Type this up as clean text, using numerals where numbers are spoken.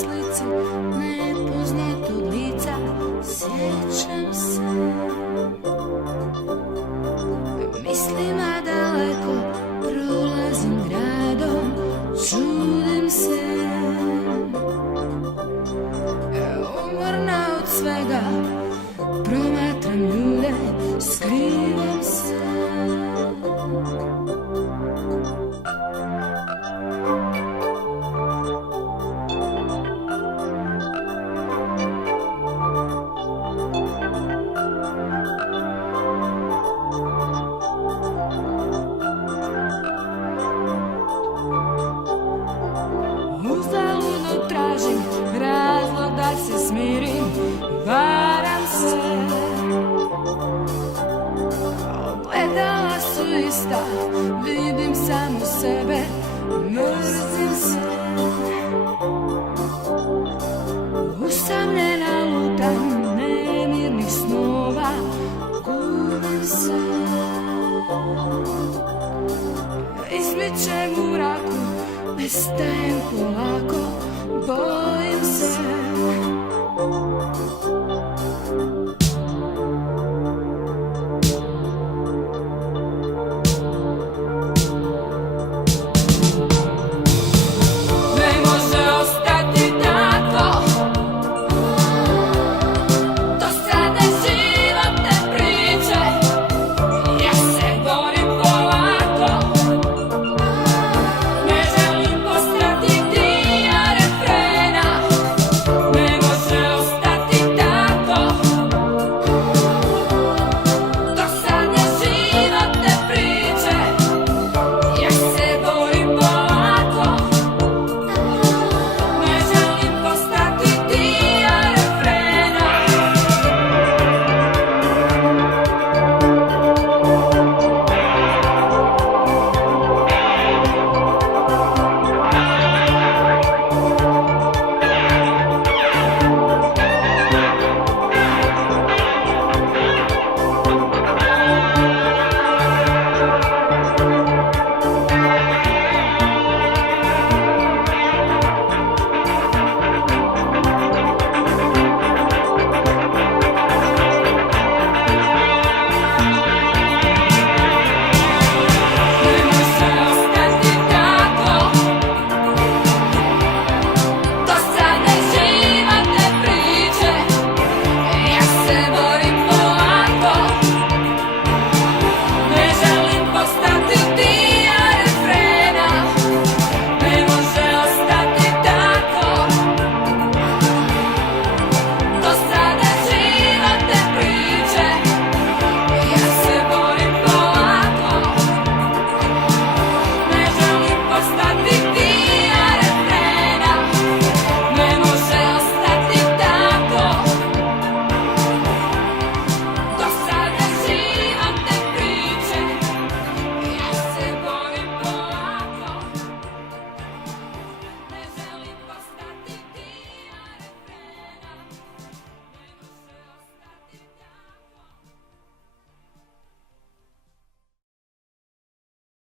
slici nepoznatog lica sjećam se. Mislima daleko prolazim gradom, čudim se. Umorna od svega promatram ljude, skrivam se. Uzaludno tražim razlog da se smirim, varam se. Ogledala su ista, vidim samo sebe, mrzim se. Usamljena lutam nemirnih snova, gubim se. Izmičem u mraku, nestajem polako, bojim se.